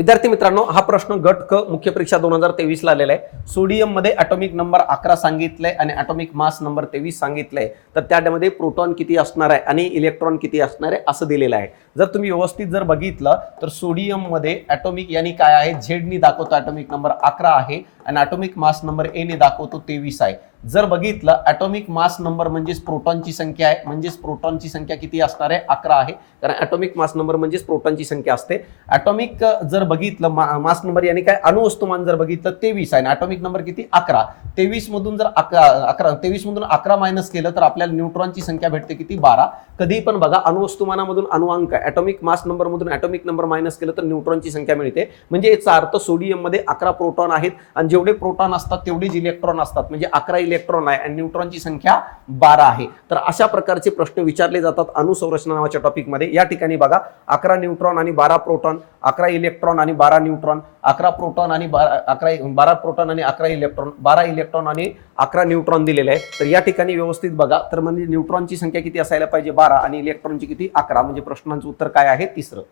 विद्यार्थी मित्रांनो हा प्रश्न गट क मुख्य परीक्षा दोन हजार तेवीसला आलेला आहे. सोडियममध्ये ॲटॉमिक नंबर अकरा सांगितलंय आणि ॲटॉमिक मास नंबर तेवीस सांगितलंय. तर त्यामध्ये प्रोटॉन किती असणार आहे आणि इलेक्ट्रॉन किती असणार आहे असं दिलेलं आहे. जर तुम्ही व्यवस्थित जर बघितलं तर सोडियममध्ये ॲटॉमिक यांनी काय आहे? झेडनी दाखवतो ॲटॉमिक नंबर अकरा आहे आणि ॲटॉमिक मास नंबर एने दाखवतो तेवीस आहे. जर बघितलं ॲटॉमिक मास नंबर म्हणजेच प्रोटॉनची संख्या आहे. म्हणजेच प्रोटॉनची संख्या किती असणार आहे? अकरा आहे. कारण ॲटॉमिक मास नंबर म्हणजेच प्रोटॉनची संख्या असते. ॲटॉमिक जर बघितलं मा मास नंबर याने काय अणुवस्तुमान जर बघितलं तेवीस आहे. ॲटॉमिक नंबर किती? अकरा. तेवीसमधून जर अकरा अकरा तेवीसमधून अकरा मायनस केलं तर आपल्याला न्यूट्रॉनची संख्या भेटते किती? बारा. कधी पण बघा अणुवस्तुमानामधून अणुअंक ॲटॉमिक मास नंबरमधून ॲटॉमिक नंबर मायनस केलं तर न्यूट्रॉनची संख्या मिळते. म्हणजे याचा अर्थ सोडियममध्ये अकरा प्रोटॉन आहेत. आणि जेवढे प्रोटॉन असतात तेवढेच इलेक्ट्रॉन असतात. म्हणजे अकरा इलेक्ट्रॉन आहे आणि न्यूट्रॉनची संख्या बारा आहे. तर अशा प्रकारचे प्रश्न विचारले जातात अणुसंरचना नावाच्या टॉपिकमध्ये या ठिकाणी बघा अकरा न्यूट्रॉन आणि बारा प्रोटॉन अकरा इलेक्ट्रॉन आणि बारा न्यूट्रॉन अकरा प्रोटॉन आणि बारा अकरा बारा प्रोटॉन आणि अकरा इलेक्ट्रॉन बारा इलेक्ट्रॉन आणि अकरा न्यूट्रॉन दिलेले आहे तर या ठिकाणी व्यवस्थित बघा. तर म्हणजे न्यूट्रॉनची संख्या किती असायला पाहिजे? बारा आणि इलेक्ट्रॉनची किती? अकरा. म्हणजे प्रश्नांचं उत्तर काय आहे? तिसरं.